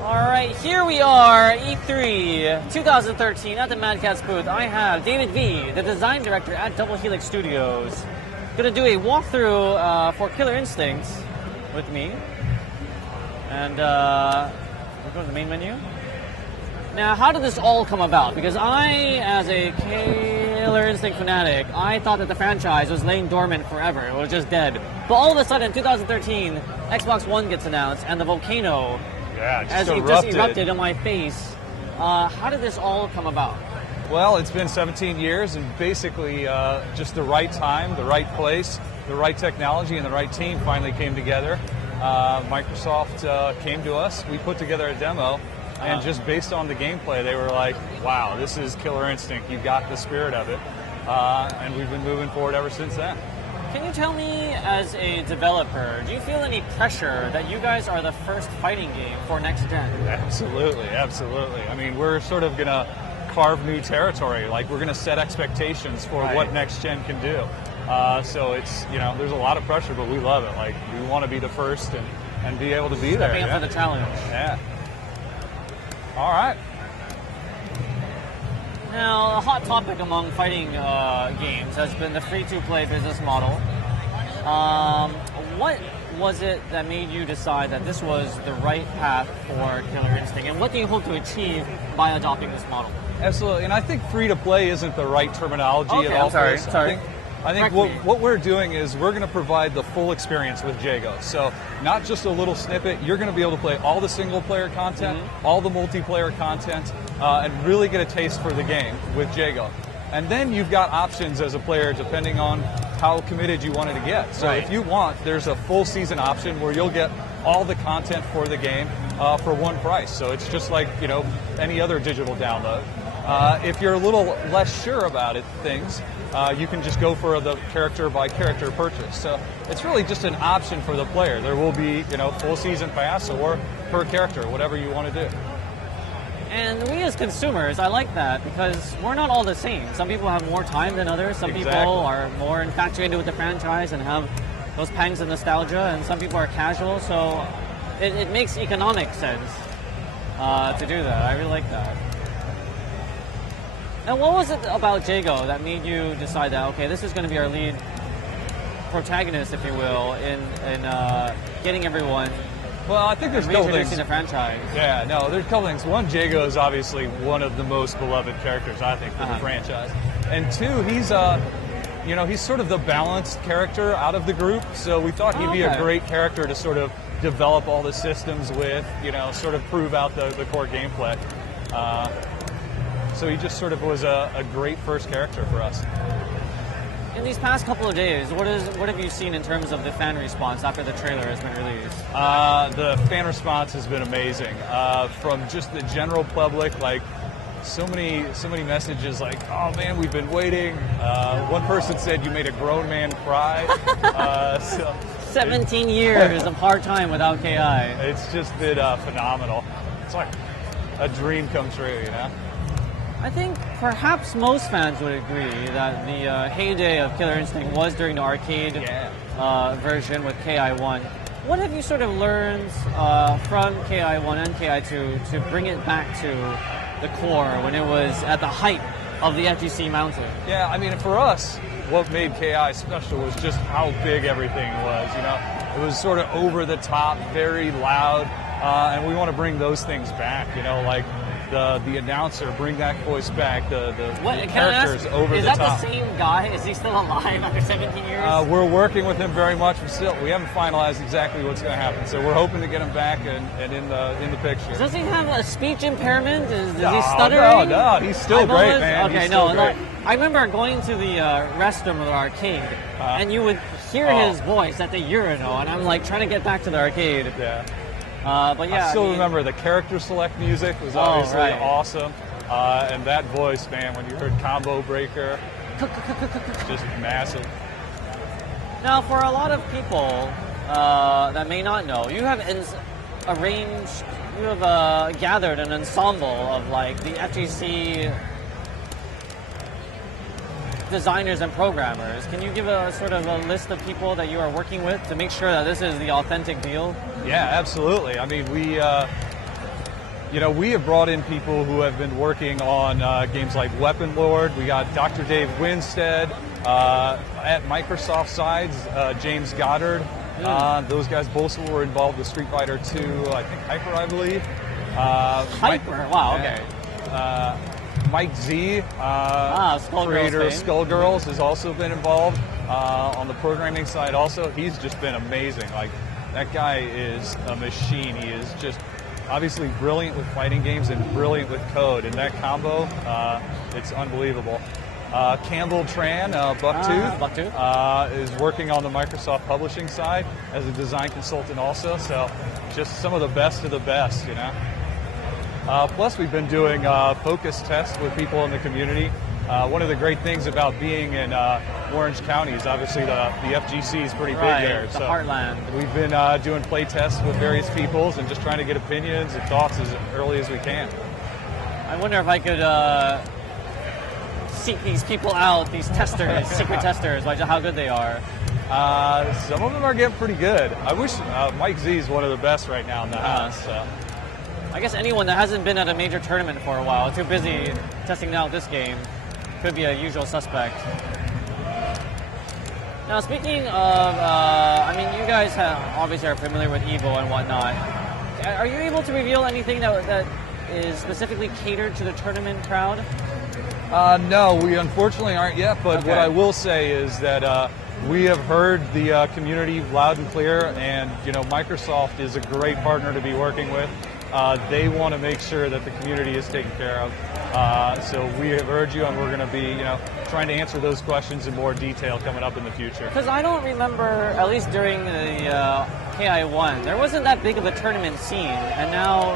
Alright, here we are, E3 2013 at the Mad Catz booth. I have David V, the design director at Double Helix Studios. Gonna do a walkthrough for Killer Instinct with me. And we'll go to the main menu. Now, how did this all come about? Because I, as a Killer Instinct fanatic, I thought that the franchise was laying dormant forever. It was just dead. But all of a sudden, 2013, Xbox One gets announced, and the volcano just erupted in my face. How did this all come about? Well, it's been 17 years, and basically just the right time, the right place, the right technology, and the right team finally came together. Microsoft came to us. We put together a demo, and just based on the gameplay, they were like, wow, this is Killer Instinct. You got the spirit of it. And we've been moving forward ever since then. Can you tell me, as a developer, do you feel any pressure that you guys are the first fighting game for next gen? Absolutely, absolutely. I mean, we're sort of going to carve new territory. Like, we're going to set expectations for what next gen can do. So it's, there's a lot of pressure, but we love it. Like, we want to be the first and be able to be there. Stepping up for the challenge. Yeah. All right. Now, a hot topic among fighting games has been the free-to-play business model. What was it that made you decide that this was the right path for Killer Instinct, and what do you hope to achieve by adopting this model? Absolutely, and I think free-to-play isn't the right terminology at all. Sorry. I think what we're doing is we're going to provide the full experience with Jago. So not just a little snippet. You're going to be able to play all the single-player content, all the multiplayer content, and really get a taste for the game with Jago. And then you've got options as a player depending on how committed you wanted to get. So if you want, there's a full season option where you'll get all the content for the game for one price. So it's just like any other digital download. If you're a little less sure about things, you can just go for the character-by-character purchase. So it's really just an option for the player. There will be, full season pass or per character, whatever you want to do. And we as consumers, I like that because we're not all the same. Some people have more time than others. Some people are more infatuated with the franchise and have those pangs of nostalgia, and some people are casual. So it makes economic sense to do that. I really like that. And what was it about Jago that made you decide that, okay, this is going to be our lead protagonist, if you will, in getting everyone I think there's a couple things. The franchise? Yeah, no, there's a couple things. One, Jago is obviously one of the most beloved characters, I think, for the franchise. And two, he's sort of the balanced character out of the group, so we thought he'd be a great character to sort of develop all the systems with, sort of prove out the core gameplay. So he just sort of was a great first character for us. In these past couple of days, what have you seen in terms of the fan response after the trailer has been released? The fan response has been amazing. From just the general public, like so many messages like, "Oh man, we've been waiting." One person said, "You made a grown man cry." 17 years of hard time without KI. It's just been phenomenal. It's like a dream come true, I think perhaps most fans would agree that the heyday of Killer Instinct was during the arcade version with KI1. What have you sort of learned from KI1 and KI2 to bring it back to the core when it was at the height of the FGC mountain? Yeah, I mean, for us, what made KI special was just how big everything was. It was sort of over the top, very loud, and we want to bring those things back. Like the announcer, bring that voice back. The characters over the top. Is that the same guy? Is he still alive after 17 years? We're working with him very much. We haven't finalized exactly what's going to happen, so we're hoping to get him back and in the picture. Does he have a speech impairment? Is he stuttering? No, he's still great, man. Okay, great. I remember going to the restroom of the arcade, and you would hear his voice at the urinal, and I'm like trying to get back to the arcade. Yeah. But yeah, I still remember the character select music was obviously awesome, and that voice, man, when you heard Combo Breaker, just massive. Now, for a lot of people that may not know, you have gathered an ensemble of like the FGC designers and programmers. Can you give a sort of a list of people that you are working with to make sure that this is the authentic deal? Yeah, absolutely. I mean, we have brought in people who have been working on games like Weapon Lord. We got Dr. Dave Winstead. At Microsoft sides, James Goddard. Those guys both were involved with Street Fighter 2, I think Hyper, I believe. Hyper? Wow, okay. Mike Z, creator of Skullgirls, has also been involved on the programming side also. He's just been amazing. Like, that guy is a machine. He is just obviously brilliant with fighting games and brilliant with code. And that combo, it's unbelievable. Campbell Tran, Bucktooth, is working on the Microsoft publishing side as a design consultant also. So just some of the best, plus, we've been doing focus tests with people in the community. One of the great things about being in Orange County is obviously the FGC is pretty big there. The heartland. We've been doing play tests with various peoples and just trying to get opinions and thoughts as early as we can. I wonder if I could seek these people out, these testers, secret testers, like how good they are. Some of them are getting pretty good. I wish Mike Z is one of the best right now in the house. So. I guess anyone that hasn't been at a major tournament for a while, too busy testing out this game, could be a usual suspect. Now, speaking of, you guys obviously are familiar with Evo and whatnot. Are you able to reveal anything that is specifically catered to the tournament crowd? No, we unfortunately aren't yet, but what I will say is that we have heard the community loud and clear, and Microsoft is a great partner to be working with. They want to make sure that the community is taken care of. So we have heard you, and we're going to be, trying to answer those questions in more detail coming up in the future. Because I don't remember, at least during the KI1, there wasn't that big of a tournament scene, and now,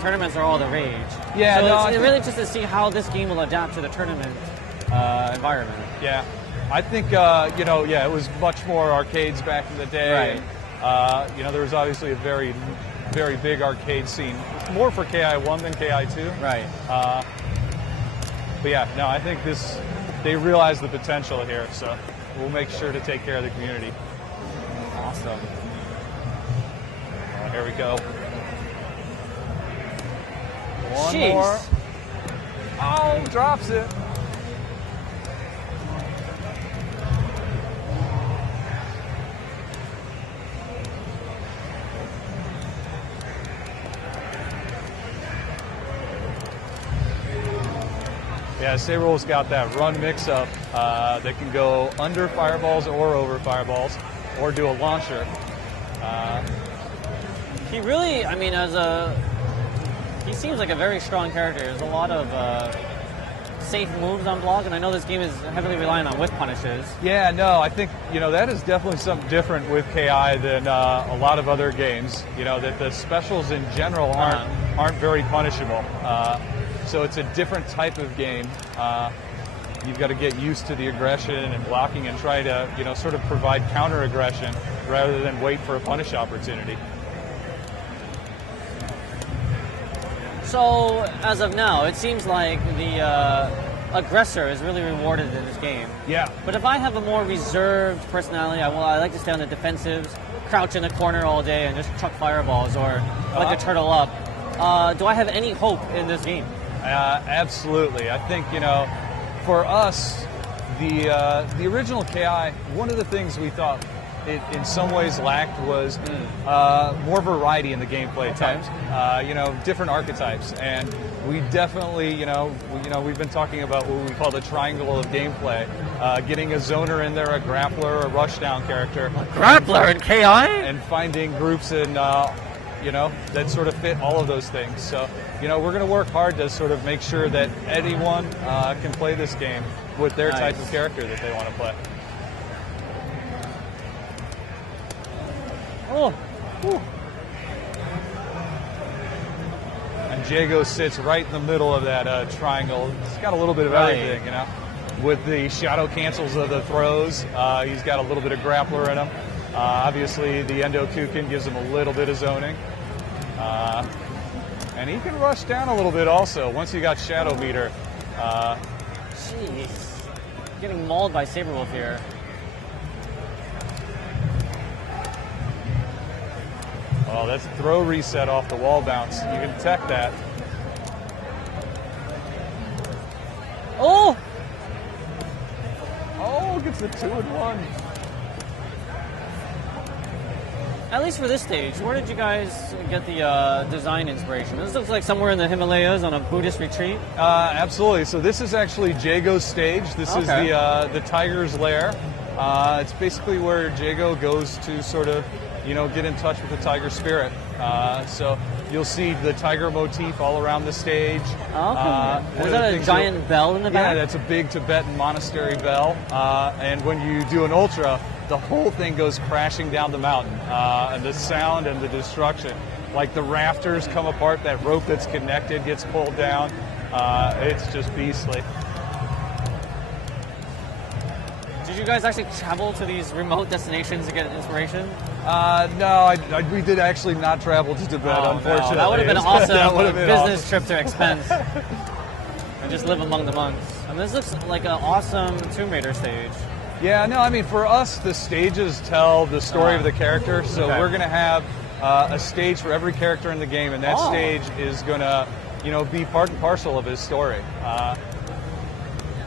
tournaments are all the rage. Yeah, so it's really just to see how this game will adapt to the tournament environment. Yeah, I think, it was much more arcades back in the day. Right. There was obviously a very big arcade scene, more for KI1 than KI2. Right. But yeah, no, I think they realize the potential here, so we'll make sure to take care of the community. Awesome. Here we go. One Jeez. more. Oh, drops it. Yeah, Saberwolf's got that run mix-up that can go under fireballs or over fireballs, or do a launcher. He really, he seems like a very strong character. There's a lot of safe moves on block, and I know this game is heavily reliant on whiff punishes. Yeah, no, I think, that is definitely something different with KI than a lot of other games, that the specials in general aren't very punishable. So it's a different type of game. You've got to get used to the aggression and blocking and try to, sort of provide counter-aggression rather than wait for a punish opportunity. So, as of now, it seems like the aggressor is really rewarded in this game. Yeah. But if I have a more reserved personality, I like to stay on the defensives, crouch in a corner all day and just chuck fireballs, or like to turtle up. Do I have any hope in this game? Absolutely. I think, for us, the original KI, one of the things we thought it in some ways lacked was more variety in the gameplay types. Different archetypes, and we definitely, we've been talking about what we call the triangle of gameplay. Getting a zoner in there, a grappler, a rushdown character. A grappler in KI? And finding groups in, that sort of fit all of those things. So, we're going to work hard to sort of make sure that anyone can play this game with their type of character that they want to play. Oh. Whew. And Jago sits right in the middle of that triangle. He's got a little bit of everything, With the shadow cancels of the throws, he's got a little bit of grappler in him. Obviously, the Endo Kukin gives him a little bit of zoning. And he can rush down a little bit also once you got Shadow Meter. Jeez. Getting mauled by Saberwolf here. Well, that's throw reset off the wall bounce. You can detect that. Oh! Oh, gets the 2-in-1. At least for this stage, where did you guys get the design inspiration? This looks like somewhere in the Himalayas on a Buddhist retreat. Absolutely. So this is actually Jago's stage. This is the tiger's lair. It's basically where Jago goes to sort of, get in touch with the tiger spirit. So you'll see the tiger motif all around the stage. Is that a giant bell in the back? Yeah, that's a big Tibetan monastery bell. And when you do an ultra, the whole thing goes crashing down the mountain. And the sound and the destruction, like the rafters come apart, that rope that's connected gets pulled down. It's just beastly. Did you guys actually travel to these remote destinations to get inspiration? No, we did actually not travel to Tibet, unfortunately. No. That would have been awesome business trip to expense. And just live among the monks. And this looks like an awesome Tomb Raider stage. Yeah, no, I mean, for us, the stages tell the story of the character, so we're going to have a stage for every character in the game, and that stage is going to, be part and parcel of his story.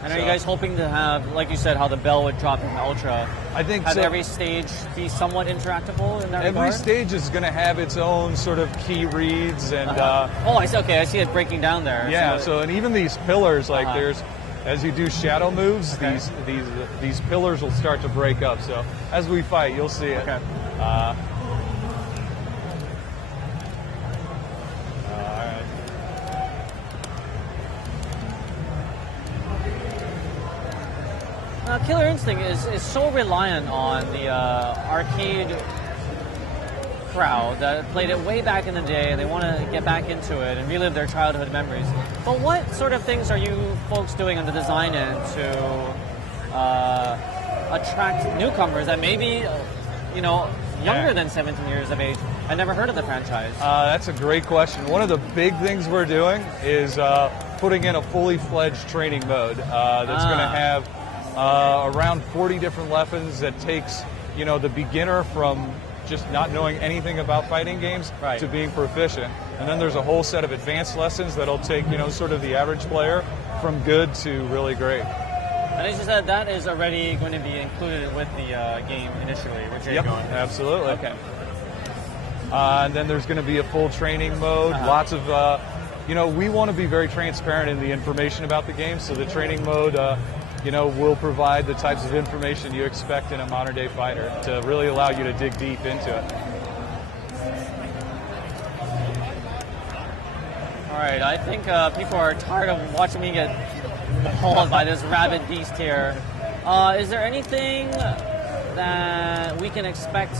And are you guys hoping to have, like you said, how the bell would drop in Ultra? I think have so. Every stage be somewhat interactable in that regard? Every stage is going to have its own sort of key reads and. I see. Okay, I see it breaking down there. Yeah. So and even these pillars, like there's, as you do shadow moves, these pillars will start to break up. So as we fight, you'll see it. Okay. Killer Instinct is so reliant on the arcade crowd that played it way back in the day, and they want to get back into it and relive their childhood memories. But what sort of things are you folks doing on the design end to attract newcomers that maybe, younger than 17 years of age and never heard of the franchise? That's a great question. One of the big things we're doing is putting in a fully fledged training mode that's going to have around 40 different lessons that takes, the beginner from just not knowing anything about fighting games to being proficient. And then there's a whole set of advanced lessons that'll take, sort of the average player from good to really great. And as you said, that is already going to be included with the game initially, which you're going. Absolutely. Okay. And then there's going to be a full training mode, lots of, we want to be very transparent in the information about the game, so the training mode, will provide the types of information you expect in a modern-day fighter to really allow you to dig deep into it. All right, I think people are tired of watching me get mauled by this rabid beast here. Is there anything that we can expect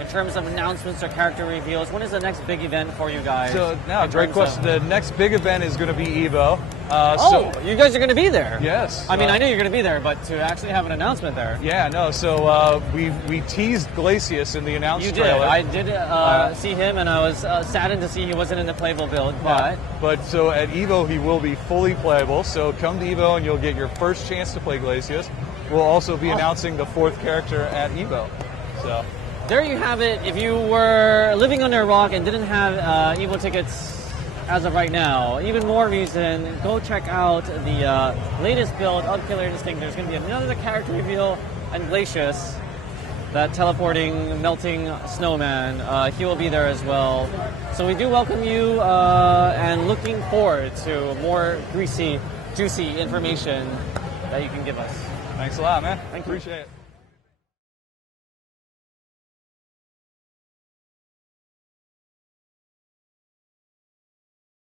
in terms of announcements or character reveals? When is the next big event for you guys? So, great question. The next big event is going to be EVO. You guys are going to be there? Yes. I mean, I knew you were going to be there, but to actually have an announcement there. Yeah, no. So we teased Glacius in the announcement trailer. I did see him, and I was saddened to see he wasn't in the playable build. But so at EVO, he will be fully playable. So come to EVO, and you'll get your first chance to play Glacius. We'll also be announcing the 4th character at EVO. So there you have it. If you were living under a rock and didn't have EVO tickets as of right now, even more reason, go check out the latest build of Killer Instinct. There's going to be another character reveal, and Glacius, that teleporting, melting snowman, he will be there as well. So we do welcome you, and looking forward to more greasy, juicy information that you can give us. Thanks a lot, man. Thank you. Appreciate it.